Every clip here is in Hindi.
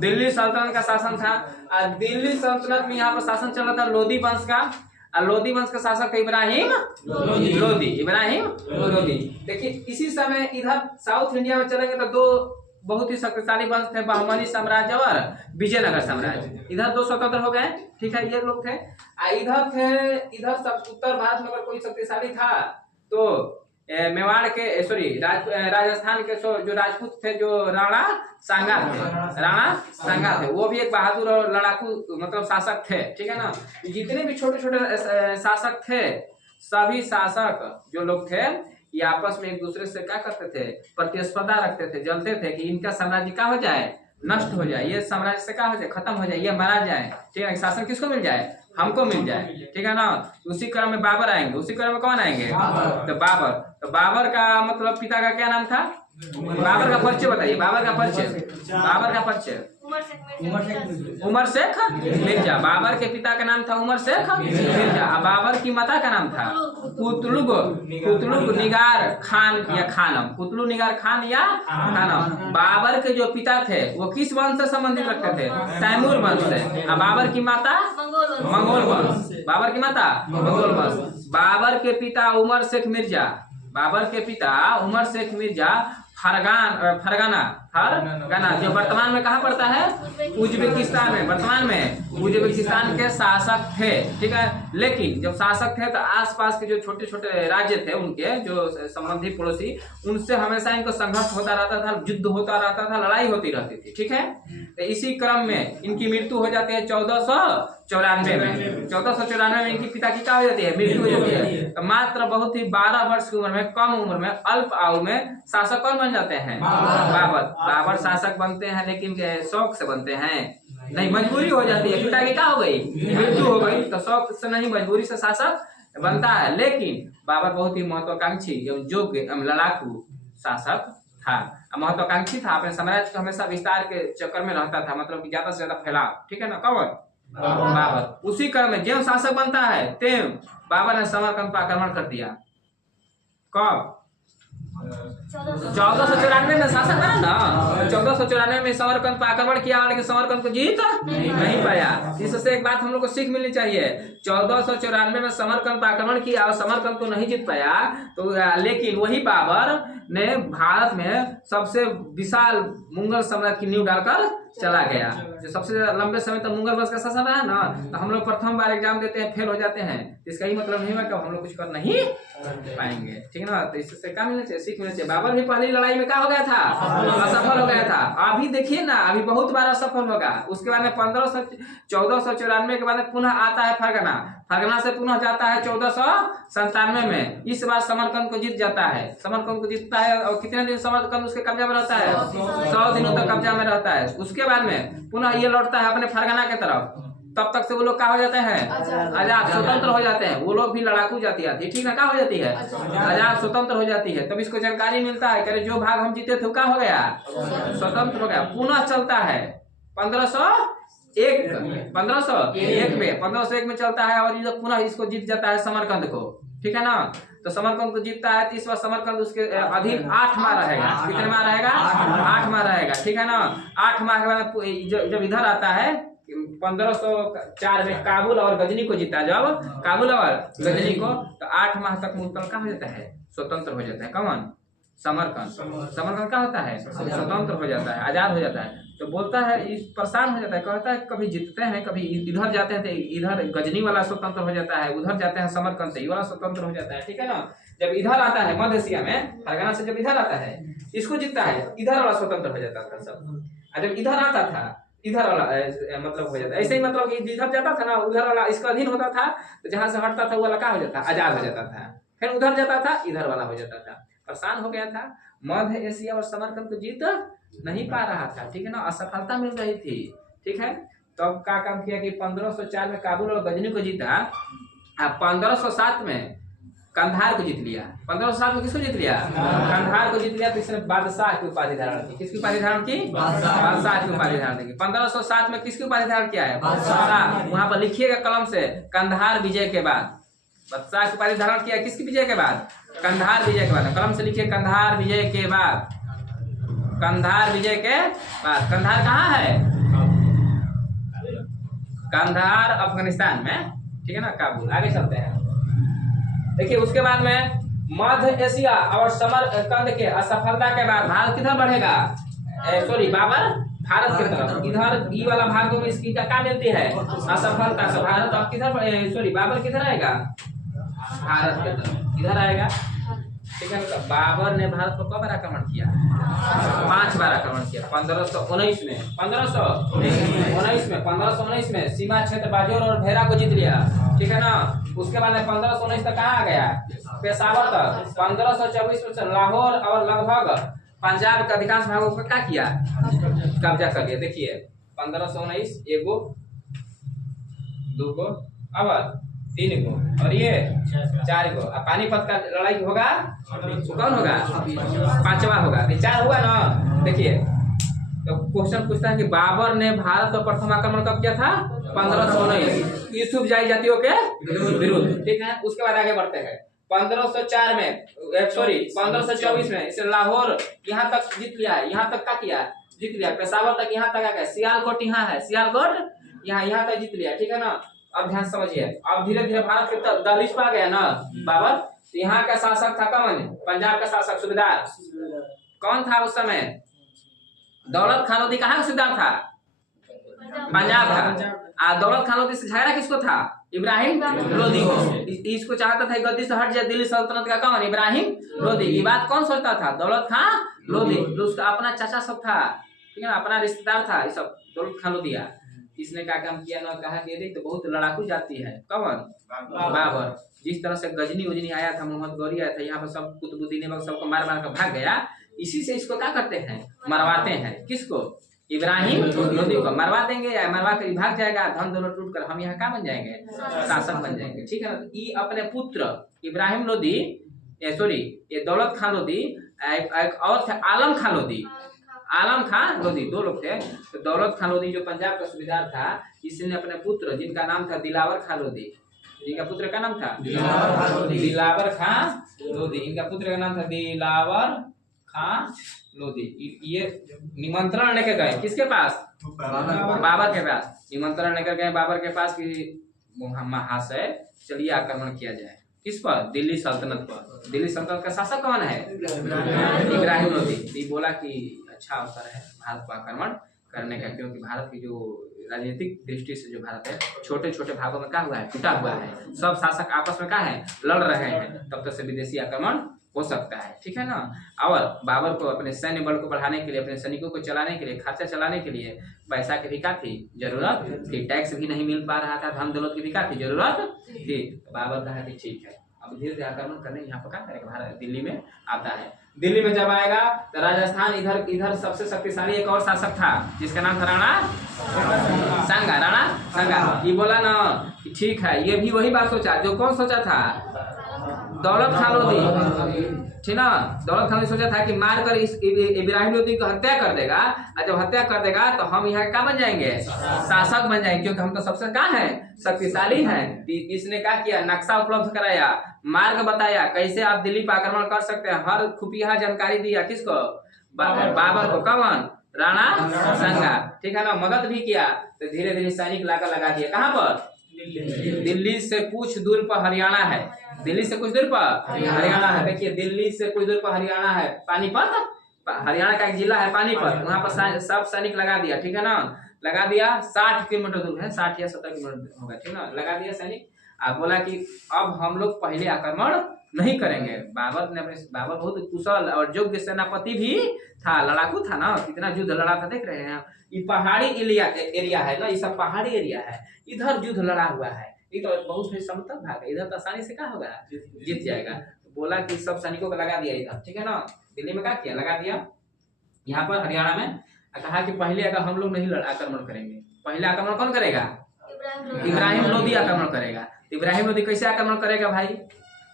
दिल्ली सल्तनत का शासन था। और दिल्ली सल्तनत में यहाँ पर शासन चल रहा था लोधी वंश का। और लोधी वंश का शासक था इब्राहिम लोधी। देखिए इसी समय इधर साउथ इंडिया में चलेंगे तो दो बहुत ही शक्तिशाली वंश थे, बहमनी साम्राज्य और विजयनगर साम्राज्य। इधर दो स्वतंत्र हो गए, ठीक है, ये लोग थे। इधर सब उत्तर भारत में अगर कोई शक्तिशाली था तो मेवाड़ के राजस्थान के जो राजपूत थे, जो राणा सांगा थे, वो भी एक बहादुर और लड़ाकू मतलब शासक थे, ठीक है ना। जितने भी छोटे छोटे शासक थे, सभी शासक जो लोग थे ये आपस में एक दूसरे से क्या करते थे, प्रतिस्पर्धा रखते थे, जलते थे कि इनका साम्राज्य क्या हो जाए, नष्ट हो जाए, ये साम्राज्य से क्या हो जाए, खत्म हो जाए, ये मारा जाए, ठीक है, शासन किसको मिल जाए, हमको मिल जाए, ठीक है ना। उसी क्रम में बाबर आएंगे। उसी क्रम में कौन आएंगे, तो बाबर का मतलब पिता का क्या नाम था, बाबर का परिचय बताइए, बाबर का परिचय उमर शेख मिर्जा। बाबर के पिता का नाम था उमर शेख मिर्जा। बाबर की माता का नाम था कुतलुग निगार खान या खानम, कुतलु निगार खान या खानम। बाबर के जो पिता थे वो किस वंश से संबंधित रखते थे, तैमूर वंश से। बाबर की माता मंगोल वंश। बाबर की माता मंगोल वंश। बाबर के पिता उमर शेख मिर्जा फरगाना जो वर्तमान में कहाँ पड़ता है, उज्बेकिस्तान में, वर्तमान में उज्बेकिस्तान के शासक थे, ठीक है। लेकिन जब शासक थे तो आसपास के जो छोटे छोटे राज्य थे उनके जो संबंधी पड़ोसी, उनसे हमेशा इनको संघर्ष होता रहता था, युद्ध होता रहता था, लड़ाई होती रहती थी, ठीक है। तो इसी क्रम में इनकी मृत्यु हो जाती है 1494 में। 1494 में इनकी पिता की क्या हो जाती है, मृत्यु हो जाती है। तो मात्र बहुत ही 12 वर्ष की उम्र में, कम उम्र में, अल्प आयु में शासक कौन बन जाते हैं, बाबर शासक बनते हैं। लेकिन शौक से बनते हैं नहीं, मजबूरी हो जाती है, पिता की क्या हो गई, मृत्यु हो गई, तो शौक से नहीं मजबूरी से शासक बनता है। लेकिन बाबर बहुत ही महत्वाकांक्षी एवं योग्य एवं लड़ाकू शासक था, महत्वाकांक्षी था, अपने साम्राज्य को हमेशा विस्तार के चक्कर में रहता था, मतलब कि ज्यादा से ज्यादा फैलाव, ठीक है ना। कौन, बाबर। उसी क्रम में जो शासक बनता है तेम बाबर ने समरकंद पर आक्रमण कर दिया। कब, 1494 में शासक बना ना, 1494 में समरकंद पर आक्रमण किया, लेकिन समरकंद को जीत नहीं पाया। इससे एक बात हम लोग को सीख मिलनी चाहिए, 1494 में समरकंद पर आक्रमण किया और समरकंद को नहीं जीत पाया, तो लेकिन वही बाबर ने भारत में सबसे विशाल मुगल साम्राज्य की नींव डालकर चला गया। जो सबसे लंबे समय तक मुगल वंश का शासन रहा ना, तो हम लोग प्रथम बार एग्जाम देते हैं, फेल हो जाते हैं, इसका ही मतलब नहीं है कि हम लोग कुछ कर नहीं पाएंगे, ठीक है ना। तो इससे क्या मिलना चाहिए, सीख मिलना चाहिए। बाबर भी पहली लड़ाई में क्या हो गया था, असफल हो गया था। अभी देखिए ना, अभी बहुत बार असफल होगा। उसके बाद में 1494 के बाद पुनः आता है फरगना से पुनः जाता है 1497 में। इस बार समरकंद को जीत जाता है, समरकंद को जीतता है। और कितने दिन समरकंद उसके कब्जा में रहता है, 100 दिनों तक कब्जा में रहता है। उसके बाद में पुनः ये लौटता है अपने फरगना के तरफ। तब तक से वो लोग क्या हो जाते हैं, आजाद, स्वतंत्र हो जाते हैं। वो लोग भी लड़ाकू जाति आती, ठीक ना, क्या हो जाती है, आजाद, स्वतंत्र हो जाती है। तब इसको जानकारी मिलता है कि जो भाग हम जीते थे क्या हो गया, स्वतंत्र हो गया। पुनः चलता है 1501 में चलता है और ये पुनः इसको जीत जाता है समरकंद को, ठीक है ना। तो समरकंद को जीतता है, तो इस बार समरकंद उसके अधीन 8 माह रहेगा। कितने माह रहेगा, 8 माह रहेगा, ठीक है ना। 8 माह के बाद जब इधर आता है 1504 में काबुल और गजनी को जीता, जब काबुल और गजनी को, तो 8 माह तक मुल्तान क्या हो जाता है, स्वतंत्र हो जाता है। कौन, समरकंद क्या होता है, स्वतंत्र हो जाता है, आजाद हो जाता है। तो बोलता है, परेशान हो जाता है, कहता है कभी जीतते हैं, कभी इधर जाते हैं तो इधर गजनी वाला स्वतंत्र हो जाता है, उधर जाते हैं समरकंद से ये वाला स्वतंत्र हो जाता है, ठीक है ना। जब इधर आता है मध्य एशिया में, फरगना से जब इधर आता है, इसको जीतता है, इधर वाला स्वतंत्र हो जाता था सब। और जब इधर आता था, इधर वाला मतलब हो जाता है। ऐसे ही मतलब कि जिधर जाता था ना, उधर वाला इसका अधीन होता था, तो जहां से हटता था वो वाला क्या हो जाता, आजाद हो जाता था। फिर उधर जाता था, इधर वाला हो जाता था। परेशान हो गया था, मध्य एशिया और समरकंद को जीत नहीं पा रहा था, ठीक है ना, असफलता मिल रही थी, ठीक है। तो अब क्या काम किया कि 1504 में काबुल और गजनी को जीता, 1507 में कंधार को जीत लिया। 1507 में किसको जीत लिया, कंधार को जीत लिया। तो इसने बादशाह की उपाधि धारण की। किसकी उपाधि धारण की, बादशाह की उपाधि धारण की। 1507 में किसकी उपाधि धारण किया है, बादशाह। वहां पर लिखिएगा कलम से, कंधार विजय के बाद बादशाह की उपाधि धारण किया। किसकी विजय के बाद, कंधार विजय के बाद। कलम से लिखिए, कंधार विजय के बाद, कंधार विजय के बाद। कंधार कहाँ है, कंधार अफगानिस्तान में, ठीक है ना, काबुल। आगे चलते हैं, देखिए उसके बाद में मध्य एशिया और समरकंद के असफलता के बाद भारत किधर बढ़ेगा, सॉरी बाबर भारत की तरफ। इधर ई वाला भाग में इसकी क्या मिलती है, असफलता से भारत अब किधर, सॉरी बाबर किधर आएगा, भारत की तरफ इधर आएगा, ठीक है। बाबर ने भारत पर कब आक्रमण किया, 5 बार आक्रमण किया। 1519 में, 1519 में सीमा क्षेत्र बाजोर और भेरा को जीत लिया, ठीक है ना। उसके बाद 1519 तक कहाँ आ गया, पेशावर तक। 1524 में लाहौर और लगभग पंजाब के अधिकांश भागों को क्या किया, कब्जा कर लिया। देखिए 1519 1 गो 2 गो अब 3 गो और ये 4 गो। अब पानीपत का लड़ाई होगा तो कौन होगा, 5वां होगा, 4 हुआ ना। देखिए तो क्वेश्चन पूछता है कि बाबर ने भारत पर प्रथम आक्रमण कब किया था, 1519 यूसुफ जाई जातियों के विरुद्ध, ठीक है। उसके बाद आगे बढ़ते हैं 1504 में, सॉरी 1524 में इसे लाहौर यहाँ तक जीत लिया है, यहाँ तक क्या किया, जीत लिया। पेशावर तक यहाँ तक आ गया, सियालकोट यहाँ है, सियालकोट यहाँ तक जीत लिया, ठीक है ना। अब ध्यान समझिए, अब धीरे धीरे भारत के दहलीज पर आ गया ना बाबर। तो यहाँ का शासक था कौन, पंजाब का शासक सूबेदार कौन था उस समय, दौलत खान लोधी। कहाँ का सूबेदार था, पंजाब का। दौलत खान लोधी से झगड़ा किसको था, इब्राहिम लोधी को। इसको चाहता था गद्दी से हट जाए दिल्ली सल्तनत का कौन, इब्राहिम लोधी। ये बात कौन सोचता था, दौलत खान लोधी। उसका अपना चाचा सब था, ठीक है ना, अपना रिश्तेदार था ये सब, दौलत खान लोधिया। इसने क्या काम किया ना, कहा कि देख तो बहुत लड़ाकू जाती है, कौन, बाबर। जिस तरह से गजनी उजनी आया था, मोहम्मद गौरी आया था, यहाँ पर सब कुतुबुद्दीन ऐबक सबको मार मार कर भाग गया। इसी से इसको क्या करते हैं, मरवाते हैं। किसको, इब्राहिम लोधी को मरवा देंगे या मरवा कर भाग जाएगा, धन दौलत लूट कर हम यहाँ क्या बन जाएंगे, शासक बन जाएंगे, ठीक है ना। ये अपने पुत्र इब्राहिम लोधी, सॉरी ये दौलत खान लोधी, एक और थे आलम खान लोधी, आलम खान लोधी, 2 लोग थे। तो दौलत खान लोधी जो पंजाब का सूबेदार था, इसने अपने पुत्र जिनका नाम था दिलावर खान लोधी, जिनका पुत्र का नाम था दिलावर खान लोधी, इनका पुत्र का नाम था दिलावर खान लोधी। ये निमंत्रण लेकर गए किसके पास, बाबर के पास। निमंत्रण लेकर गए बाबर के पास कि महाशय चलिए आक्रमण किया जाए, किस पर, दिल्ली सल्तनत पर। दिल्ली सल्तनत का शासक कौन है, इब्राहिम लोधी। बोला कि अच्छा अवसर है भारत पर आक्रमण करने का, क्योंकि भारत की जो राजनीतिक दृष्टि से जो भारत है छोटे छोटे भागों में क्या हुआ है, टूटा हुआ है। सब शासक आपस में क्या है, लड़ रहे हैं, तब तक से विदेशी आक्रमण हो सकता है, ठीक है ना। और बाबर को अपने सैन्य बल को बढ़ाने के लिए, अपने सैनिकों को चलाने के लिए, खर्चा चलाने के लिए पैसा की भी क्या थी, जरूरत थी। टैक्स भी नहीं मिल पा रहा था, धन दौलत की भी क्या थी, जरूरत थी। तो बाबर कहा कि ठीक है, अब धीरे धीरे आक्रमण करने यहाँ पर क्या करेगा, भारत दिल्ली में आता है। दिल्ली में जब आएगा तो राजस्थान, इधर सबसे शक्तिशाली एक और शासक था जिसका नाम था राणा सांगा, राणा सांगा। ये बोला ना कि ठीक है, ये भी वही बात सोचा जो कौन सोचा था, दौलत खान लोधी, ठीक ना। दौलत खान लोधी सोचा था कि मारकर इस इब्राहिम लोधी को हत्या कर देगा, और जब हत्या कर देगा तो हम यहाँ क्या बन जाएंगे, शासक बन जाएंगे, क्योंकि हम तो सबसे क्या है, शक्तिशाली हैं। इसने क्या किया, नक्शा उपलब्ध कराया, मार्ग बताया कैसे आप दिल्ली पर आक्रमण कर सकते हैं, हर खुफिया जानकारी दिया। किसको, बाबर को। कौन, राणा सांगा, ठीक है ना। मदद भी किया। तो धीरे धीरे सैनिक लाकर लगा दिया, कहाँ पर, दिल्ली से कुछ दूर पर हरियाणा है, दिल्ली से कुछ दूर पर हरियाणा है। देखिए दिल्ली से कुछ दूर पर हरियाणा है, पानीपत, हरियाणा का एक जिला है पानीपत, वहाँ पर सब सैनिक लगा दिया, ठीक है ना। लगा दिया, 60 किलोमीटर दूर है, 60 या 70 किलोमीटर होगा, ठीक ना। लगा दिया सैनिक। आप बोला कि अब हम लोग पहले आक्रमण नहीं करेंगे। बाबर बहुत कुशल और योग्य सेनापति भी था, लड़ाकू था ना, कितना युद्ध लड़ा था, देख रहे हैं। ये पहाड़ी एरिया है ना, ये सब पहाड़ी एरिया है, इधर युद्ध लड़ा हुआ है। ये तो बहुत ही समतल भाग है, इधर तो आसानी से क्या होगा, जीत जाएगा। तो बोला कि सब सैनिकों को लगा दिया इधर, ठीक है ना। दिल्ली में क्या किया, लगा दिया यहाँ पर हरियाणा में। कहा कि पहले अगर हम लोग नहीं आक्रमण करेंगे, पहले आक्रमण कौन करेगा, इब्राहिम लोधी आक्रमण करेगा। इब्राहिम लोधी कैसे आक्रमण करेगा भाई,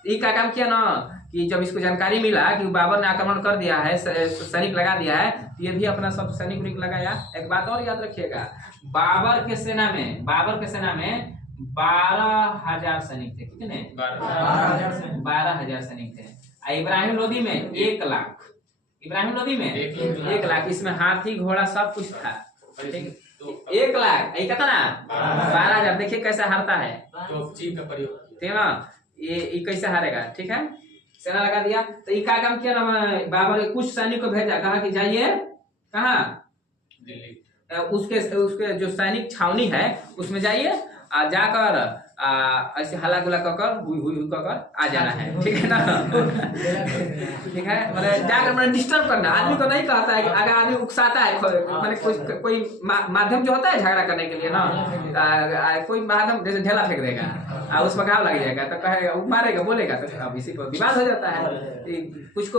ये क्या काम किया ना कि जब इसको जानकारी मिला कि बाबर ने आक्रमण कर दिया है, सैनिक लगा दिया है, तो ये भी अपना सब सैनिक लगाया। एक बात और याद रखिएगा, बाबर के सेना में 12,000 सैनिक थे। कितने, 12,000 सैनिक थे। इब्राहिम लोधी में 1 लाख, इब्राहिम लोधी में 1 लाख। इसमें हाथी घोड़ा सब कुछ था, ठीक। 1 लाख ये कितना 12,000। देखिए कैसे हारता है चीन का प्रयोग, ठीक है ना। ये कैसे हारेगा, ठीक है। सेना लगा दिया तो ये क्या काम किया ना, बाबर ने कुछ सैनिक को भेजा, कहा कि जाइए कहाँ दिल्ली, उसके उसके जो सैनिक छावनी है उसमें जाइए, जाकर ऐसे हल्ला गुला कर हुई हुई कर आ जाना है, ठीक है ना। ठीक है, मतलब जाकर मैंने डिस्टर्ब करना, आदमी को नहीं कहता है कि अगर आदमी उकसाता है, मैंने कोई माध्यम जो होता है झगड़ा करने के लिए ना, कोई माध्यम जैसे ढेला फेंक देगा उस पर घाव लग जाएगा तो कहेगा, मारेगा बोलेगा तो अब इसी पर विवाद हो जाता है। कुछ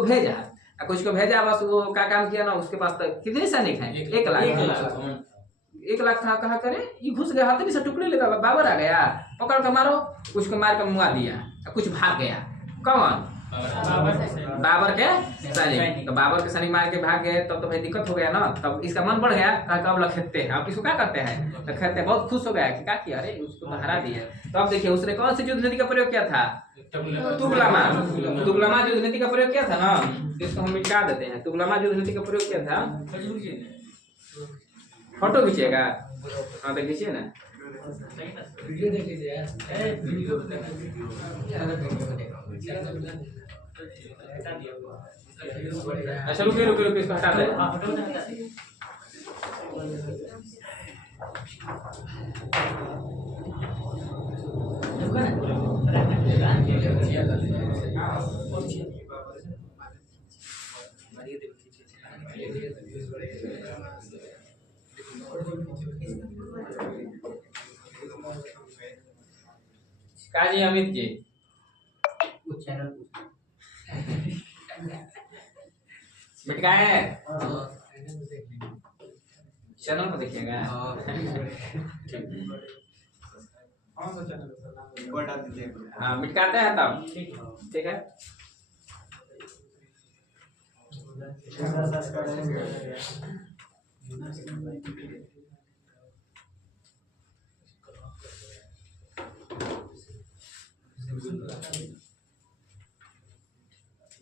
को भेजा बस वो क्या काम किया ना, उसके पास तो कितने सैनिक हैं 1 लाख। 1 लाख था, कहा करे ये घुस गया हाथ में से टुकड़े लेकर बाबर आ गया, पकड़ कर मारो, कुछ को मार कर मुआ दिया, कुछ भाग गया। कौन बाबर के सैनिक। तो बाबर के सैनिक मार के भाग गए तब तो भाई दिक्कत हो गया ना, तब इसका मन बढ़ गया, कब लखेते हैं अब इसको क्या करते हैं, तो खेते बहुत खुश हो गया कि क्या किया, अरे उसको तो हरा दिया। तो अब देखिए उसने कौन सी युद्ध नीति का प्रयोग किया था, तुगलमा युद्ध नीति का प्रयोग किया था ना, इसको हम मिटा देते हैं। तुगलमा युद्ध नीति का प्रयोग किया था। फोटो खींचिएगा, हाँ तो खींचिए ना, वीडियो देख लीजिए यार, अच्छा रुकिए इसको हटा दे। काजी अमित जी मिटकाए हैं, चैनल पर देखिएगा। हाँ मिटकाते हैं तब, ठीक है।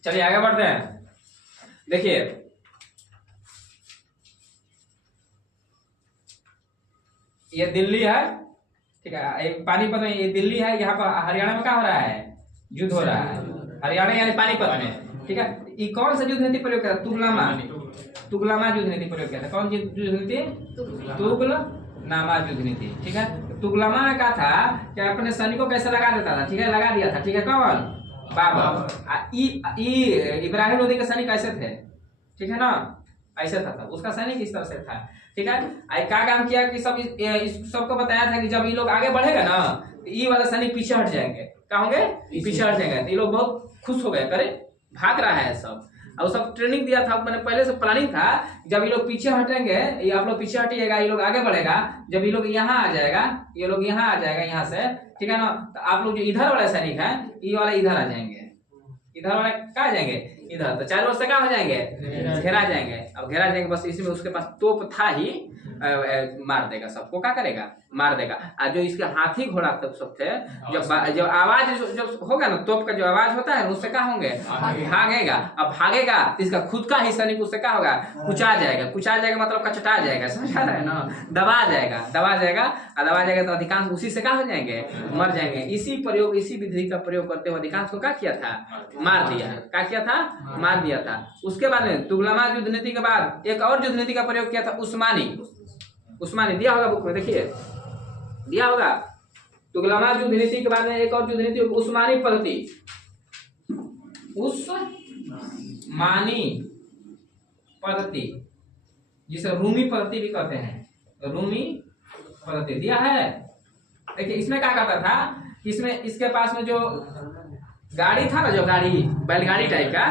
चलिए आगे बढ़ते हैं। देखिए ये दिल्ली है, ठीक है, एक पानीपत में, ये दिल्ली है, यहाँ पर हरियाणा में क्या हो रहा है, युद्ध हो रहा है, हरियाणा यानी पानीपत में, ठीक है। ये कौन सा युद्ध नीति प्रयोग किया था, तुगलमा युद्ध नीति प्रयोग किया था। कौन युद्ध नीति, तुगलनामा युद्ध नीति, ठीक है। तुगलमा में क्या था कि अपने सैनिकों कैसे लगा देता था, ठीक है, लगा दिया था, ठीक है। कौन, बाबर। इब्राहिम लोदी के सैनिक कैसे थे, ठीक है ना, ऐसे था उसका सैनिक इस तरह से था, ठीक है। क्या काम किया कि सब इस सबको बताया था कि जब ये लोग आगे बढ़ेगा ना तो ये वाला सैनिक पीछे हट जाएंगे, क्या होंगे, पीछे हट जाएंगे। तो ये लोग बहुत खुश हो गए, करे भाग रहा है सब, और सब ट्रेनिंग दिया था, मैंने पहले से प्लानिंग था, जब ये लोग पीछे हटेंगे, ये आप लोग पीछे हटिएगा, ये लोग आगे बढ़ेगा, जब ये लोग यहाँ आ जाएगा, ये लोग यहाँ आ जाएगा यहाँ से, ठीक है ना, तो आप लोग जो इधर वाले सैनिक है ये वाला इधर आ जाएंगे, इधर वाले कहाँ जाएंगे, इधर, तो चारों ओर से क्या हो जाएंगे, घेरा जाएंगे। अब घेरा जाएंगे, बस इसमें उसके पास तोप था ही, मार देगा सबको, क्या करेगा, मार देगा। और जो इसके हाथी घोड़ा तब सब थे, जब आवाज जब होगा ना, तोप का जो आवाज होता है उससे क्या होंगे, भागेगा। अब भागेगा तो इसका खुद का ही सैनिक उससे क्या होगा, कुचा जाएगा मतलब कचटा जाएगा, समझ आ रहा है ना, दबा जाएगा तो अधिकांश उसी से क्या हो जाएंगे, मर जाएंगे। इसी विधि का प्रयोग करते हुए अधिकांश को क्या किया था, मार दिया। क्या किया था, मार दिया था। उसके बाद में तुगलमा युद्ध नीति के बाद एक और युद्ध नीति का प्रयोग किया था, उस्मानी दिया होगा बुक में, देखिए दिया होगा। तुगलमा युद्ध नीति के बाद में एक और युद्ध नीति, उस्मानी पद्धति, जिसे रूमी पद्धति भी कहते हैं, रूमी पद्धति दिया है। देखिए इसमें क्या करता था, इसमें इसके पास में जो गाड़ी था ना, जो गाड़ी बैलगाड़ी टाइप का,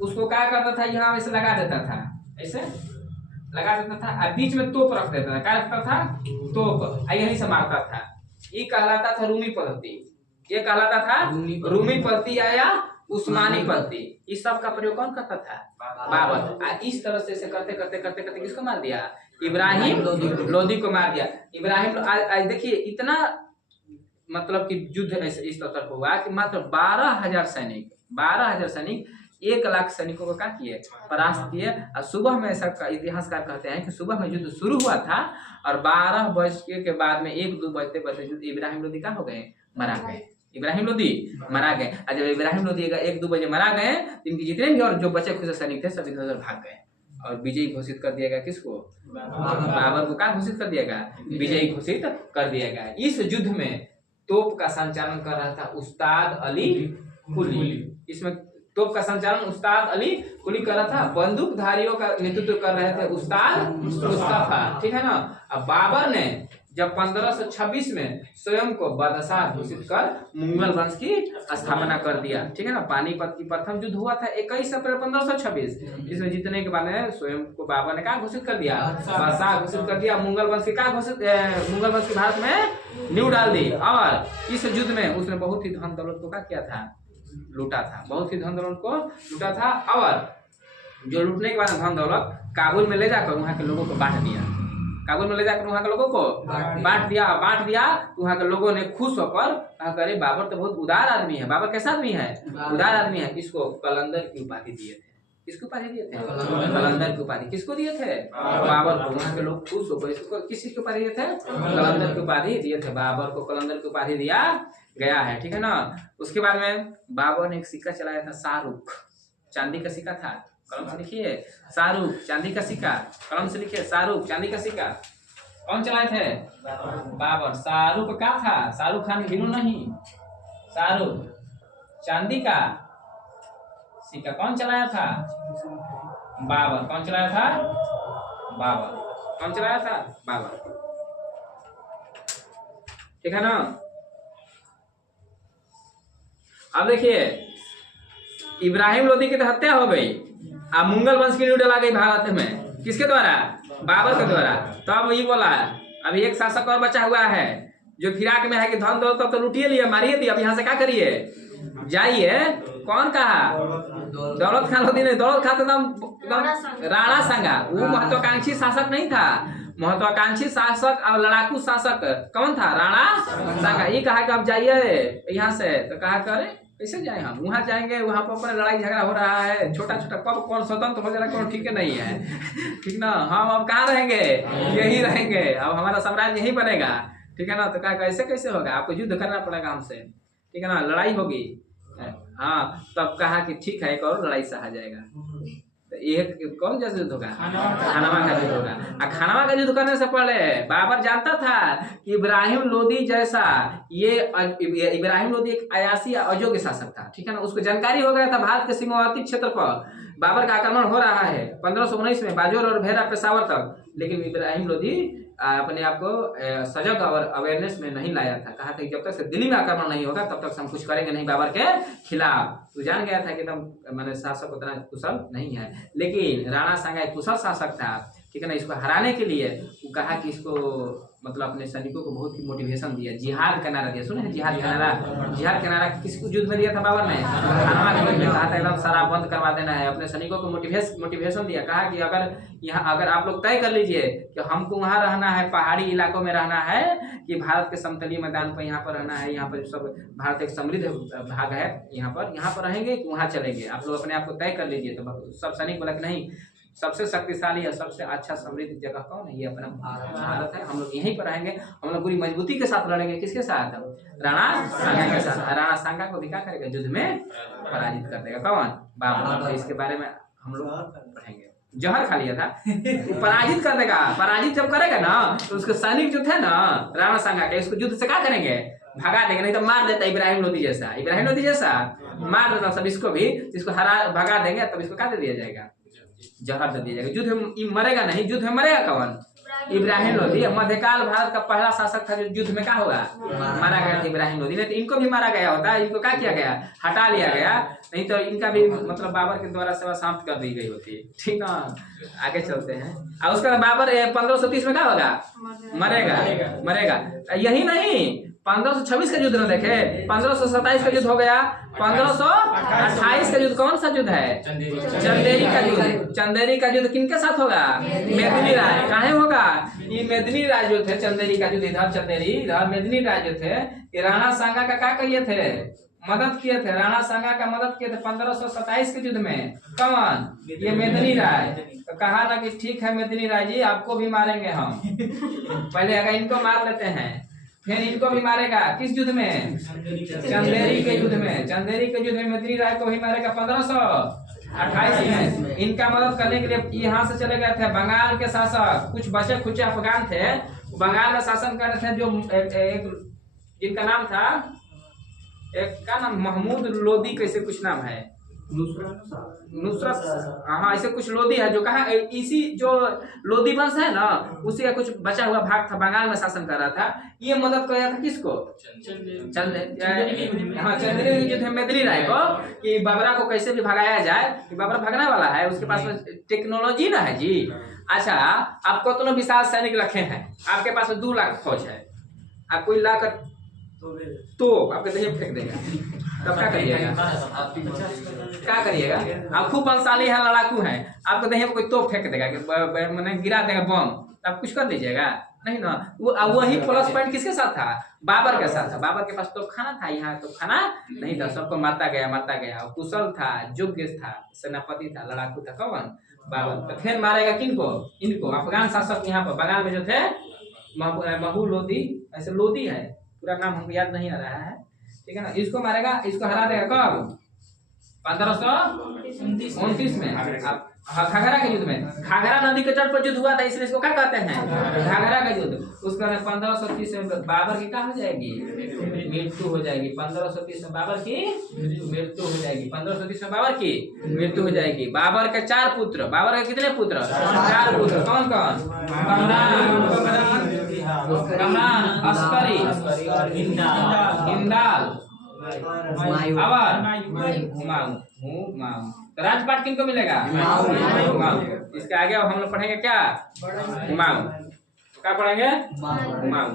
उसको क्या करता था, यहाँ ऐसे लगा देता था, ऐसे लगा देता था, और बीच में तोप रख देता था। क्या रखता था, तोप, यहीं से मारता था। ये कहलाता था रूमी पद्धति, ये कहलाता था रूमी पद्धति या उस्मानी पद्धति। इस सब का प्रयोग कौन करता था, बाबर। इस तरह से करते करते किसको मार दिया, इब्राहिम लोदी को मार दिया। इब्राहिम देखिए इतना मतलब कि युद्ध इस तरह हुआ कि मात्र 12,000 सैनिक 1 लाख सैनिकों को क्या किए, परास्त किए। और सुबह में ऐसा इतिहासकार कहते हैं कि सुबह में युद्ध शुरू हुआ था और 12 बज के बाद में 1-2 बजते बजते इब्राहिम लोदी क्या हो गए, मरा गए। इब्राहिम लोदी मरा गए। और जब इब्राहिम लोदी 1-2 बजे मरा गए तो इनके जितने भी और जो बचे खुचे सैनिक थे सब इधर भाग गए और विजयी घोषित कर दिया गया। किसको, बाबर को क्या घोषित कर दिया गया, विजयी घोषित कर दिया गया। इस युद्ध में तोप का संचालन कर रहा था उस्ताद अली कुली। इसमें तोप का संचालन उस्ताद अली कुली कर रहा था। बंदूकधारियों का नेतृत्व कर रहे थे उस्ताद मुस्तफा, ठीक है ना। अब बाबर ने जब 1526 में स्वयं को बादशाह घोषित कर मुगल वंश की स्थापना कर दिया, ठीक है ना। पानीपत की प्रथम युद्ध हुआ था 21 अप्रैल 1526, जिसमें जीतने के बाद स्वयं को बाबर ने क्या घोषित कर दिया, बादशाह घोषित कर दिया। मुगल वंश की क्या घोषित, मुगल वंश की भारत में नींव डाल दी। और इस युद्ध में उसने बहुत ही धन दौलत को क्या किया था, लूटा था, बहुत ही धन दौलत को लूटा था। और जो लूटने के बाद धन दौलत काबुल में ले जाकर वहाँ के लोगों को बांट दिया। काबुल में ले जाकर वहाँ के लोगों को बांट दिया। वहाँ के लोगों ने खुश होकर कहा, अरे बाबर तो बहुत उदार आदमी है। बाबर कैसा आदमी है, उदार आदमी है। इसको कलंदर की उपाधि दिए थे। किसकी उपाधि दिए थे, कलंदर की उपाधि। किसको दिए थे, बाबर को। वहाँ के लोग खुश होकर इसको किसी की उपाधि दिए थे, कलंदर की उपाधि दिए थे। बाबर को कलंदर की उपाधि दिया गया है, ठीक है ना। उसके बाद में बाबर ने एक सिक्का चलाया था, शाहरुख, चांदी का सिक्का था। कलम से लिखिए, शाहरुख चांदी का सिक्का। कलम से लिखिए, शाहरुख चांदी का सिक्का। कौन चलाए थे, बाबर। शाहरुख क्या था, शाहरुख खान हीरो नहीं, शाहरुख चांदी का सिक्का कौन चलाया था, बाबर। कौन चलाया था, बाबर। कौन चलाया था, बाबर, ठीक है ना। अब देखिए, इब्राहिम लोदी की तो हत्या हो गई। अब मुगल वंश की नींव डला गई भारत में। किसके द्वारा, बाबर के द्वारा। तो अब ये बोला, अभी एक शासक और बचा हुआ है जो फिराक में है कि धन दौलत तो लूटिए लिए, मारिए दिए, अब यहाँ से क्या करिए, जाइए। कौन कहा, दौलत खान लोदी ने। दौलत खान एकदम राणा संगा। वो महत्वाकांक्षी शासक नहीं था। महत्वाकांक्षी शासक और लड़ाकू शासक कौन था, राणा संगा। ये कहा कि अब जाइए यहाँ से। तो कहा करे कैसे जाए, हम वहाँ जाएंगे, वहाँ पर अपना लड़ाई झगड़ा हो रहा है, छोटा छोटा, कब कौन स्वतंत्र हो जाएगा कौन ठीक नहीं है, ठीक ना। हम अब कहाँ रहेंगे, यही रहेंगे, अब हमारा साम्राज्य यही बनेगा, ठीक है ना। तो कहा कैसे कैसे होगा, आपको युद्ध करना पड़ेगा हमसे, ठीक है ना, लड़ाई होगी। हाँ, तब कहा कि ठीक है, एक और लड़ाई सहा जाएगा। तो एक कौन जैसे युद्ध होगा, खानवा का युद्ध होगा। और खानवा का युद्ध करने से पहले बाबर जानता था कि इब्राहिम लोदी जैसा, ये इब्राहिम लोदी एक अयासी अयोग्य शासक था, ठीक है ना। उसको जानकारी हो गया था भारत के सीमावर्ती क्षेत्र पर बाबर का आक्रमण हो रहा है 1519 में, बाजोर और भेरा पेशावर तक। लेकिन इब्राहिम लोदी अपने आप को सजग और अवेयरनेस में नहीं लाया था। कहा था कि जब तक से दिल्ली में आक्रमण नहीं होगा तब तक हम कुछ करेंगे नहीं बाबर के खिलाफ। तो जान गया था कि एकदम मैंने शासक उतना कुशल नहीं है। लेकिन राणा सांगा एक कुशल शासक था, ठीक है ना। इसको हराने के लिए वो कहा कि इसको मतलब अपने सैनिकों को बहुत ही मोटिवेशन दिया, जिहाद का नारा दिया। सुने हैं जिहाद का नारा, जिहाद का नारा किस युद्ध में दिया था बाबर ने, खानवा के युद्ध में। कहा था एकदम शराब बंद करवा देना है। अपने सैनिकों को मोटिवेशन दिया। कहा कि अगर आप लोग तय कर लीजिए कि हमको वहाँ रहना है, पहाड़ी इलाकों में रहना है, कि भारत के समतलीय मैदान पर यहाँ पर रहना है, यहाँ पर सब भारत एक समृद्ध भाग है, यहाँ पर रहेंगे कि वहाँ चलेंगे, आप लोग अपने आप को तय कर लीजिए। तो सब सैनिक बोला कि नहीं, सबसे शक्तिशाली या सबसे अच्छा समृद्ध जगह कौन है, ये अपना भारत है, हम लोग यहीं पर रहेंगे, हम लोग पूरी मजबूती के साथ लड़ेंगे। किसके साथ, राणा सांगा के साथ। राणा सांगा को भी क्या करेगा, युद्ध में पराजित कर देगा। कौन, बाबर। इसके बारे में हम लोग पढ़ेंगे। जहर खा लिया था, पराजित कर देगा। पराजित जब करेगा ना तो उसके सैनिक जो थे ना राणा सांगा के, उसको युद्ध से क्या करेंगे, भगा देंगे, नहीं तो मार देता इब्राहिम लोदी जैसा। इब्राहिम लोदी जैसा मार देता सब इसको भी, इसको भगा देंगे तब इसको क्या दे दिया जाएगा, जहर दे दिया जाएगा। युद्ध में मरेगा नहीं, युद्ध में मरेगा कौन, इब्राहिम लोदी। मध्यकाल भारत का पहला शासक था जो युद्ध में क्या होगा, मारा गया था इब्राहिम लोदी। नहीं तो इनको भी मारा गया होता, इनको क्या किया गया, हटा लिया गया, नहीं तो इनका भी मतलब बाबर के द्वारा सेवा समाप्त कर दी गई होती, ठीक है। आगे चलते हैं। और उसका बाबर 1530 में क्या होगा, मरेगा। यही नहीं, 1526 का युद्ध न देखे, 1527 का युद्ध हो गया, 1528 का युद्ध कौन सा युद्ध है, चंदेरी का युद्ध। चंदेरी का युद्ध किनके साथ होगा, मेदिनी राय। काहे होगा, ये मेदिनी राय जो थे, चंदेरी का युद्ध, इधर चंदेरी, इधर मेदिनी राय जो थे, ये राणा सांगा का क्या कहिए थे, मदद किए थे, राणा सांगा का मदद किए थे 1527 के युद्ध में। कौन? ये मेदिनी राय। तो कहा ना कि ठीक है मेदिनी राय जी, आपको भी मारेंगे हम। पहले अगर इनको मार लेते हैं, फिर इनको भी मारेगा। किस युद्ध में? चंदेरी के युद्ध में। चंदेरी के युद्ध में मेदिनी राय को भी मारेगा 1528 में। इनका मदद करने के लिए यहाँ से चले गए थे बंगाल के शासक, कुछ बचे खुचे अफगान थे, बंगाल में शासन कर रहे थे, जो एक जिनका नाम था, एक का नाम महमूद लोदी कैसे कुछ नाम है, नुसरत, हाँ ऐसे कुछ लोदी है, जो कहा इसी जो लोदी वंश है ना, उसी का कुछ बचा हुआ भाग था, बंगाल में शासन कर रहा था। ये मदद कर रहा था किसको? चंदेरी युद्ध में मेदिनी राय को, कि बाबरा को कैसे भी भगाया जाए, कि बाबरा भागने वाला है, उसके पास में टेक्नोलॉजी ना है जी। अच्छा, आप कितने विशाल सैनिक रखे हैं, आपके पास 2 लाख फौज है, आप कोई लाकर तो आपके दही फेंक देगा, तब क्या करिएगा? क्या करिएगा? आप खूब बलशाली है, लड़ाकू है, आपको दही कोई तोप फेंक देगा, मैंने गिरा देगा बम, आप कुछ कर लीजिएगा? नहीं ना। वही प्लस पॉइंट किसके साथ था? बाबर के साथ था। बाबर के पास तो खाना था, यहाँ तो खाना नहीं था, सबको मारता गया। कुशल था, योग्य था, सेनापति था, लड़ाकू था। कौन? बाबर। तो फिर मारेगा किनको? इनको, अफगान शासक यहाँ पर बंगाल में जो थे, महू लोदी, ऐसे लोदी है, पूरा नाम हमको याद नहीं आ रहा है, ठीक है ना। इसको मारेगा, इसको हरा देगा कब? 1529 में। आप घाघरा के युद्ध में, घाघरा नदी के तट पर युद्ध हुआ था, इसलिए इसको क्या कहते हैं? घाघरा का युद्ध। उसका 1530 में बाबर की क्या हो जाएगी? मृत्यु हो जाएगी। 1530 में बाबर की मृत्यु हो जाएगी। 1530 में बाबर की मृत्यु हो जाएगी। बाबर के 4 पुत्र, बाबर के कितने पुत्र? 4 पुत्र। कौन कौन? कमरान, अस्करी, हिंदाल, हुमायूं। तो राजपाट किनको मिलेगा? हुमायूं। इसके आगे हम लोग पढ़ेंगे क्या? हुमायूं। क्या पढ़ेंगे? हुमायूं।